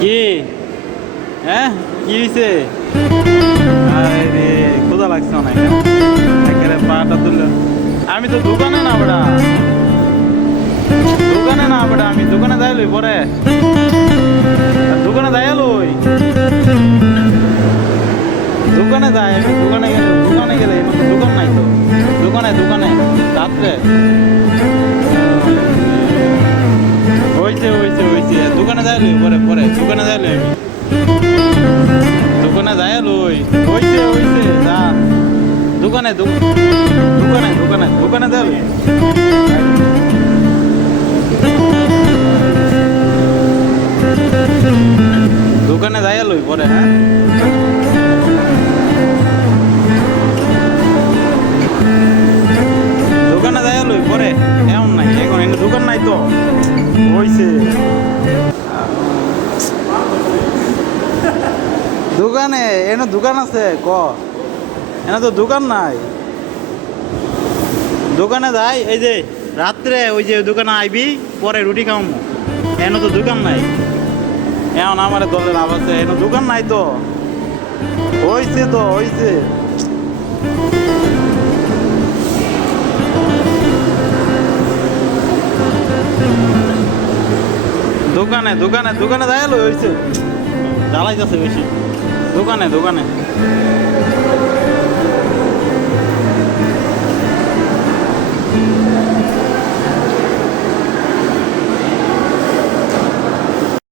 কি? হ্যাঁ কি হয়েছে? আরে ক্ষুধা লাগছে অনেক, একেবারে পাটা তুলল। আমি তো দোকানে না বেটা, দোকানে না বেটা, আমি দোকানে যাই লই পরে, দোকানে যাই লই, দোকানে যাই আমি, দোকানে গেলে এখন তো দোকান নাই তো, দোকানে রাত্রে হয়েছে দোকানে যাই লই পরে পরে দোকানে যাই লই আমি, দোকানে যাই লই, হয়েছে যা দোকানে দোকানে যাই লই। দোকানে যাই লই পরে, হ্যাঁ দোকানে যাই লই পরে, এমন নাই এখন এনে দোকান নাই তো হয়েছে। দোকানে এনে দোকান আছে ক, এনে তো দোকান নাই, দোকানে যাই এই যে রাত্রে ওই যে দোকানে আইবি পরে রুটি খাওয়ামো, এনে তো দোকান নাই, এখন আমার দলে লাভ আছে, এনে দোকান নাই তো হয়েছে দোকানে যাই হয়েছে জ্বালাইতেছে বেশি, দোকানে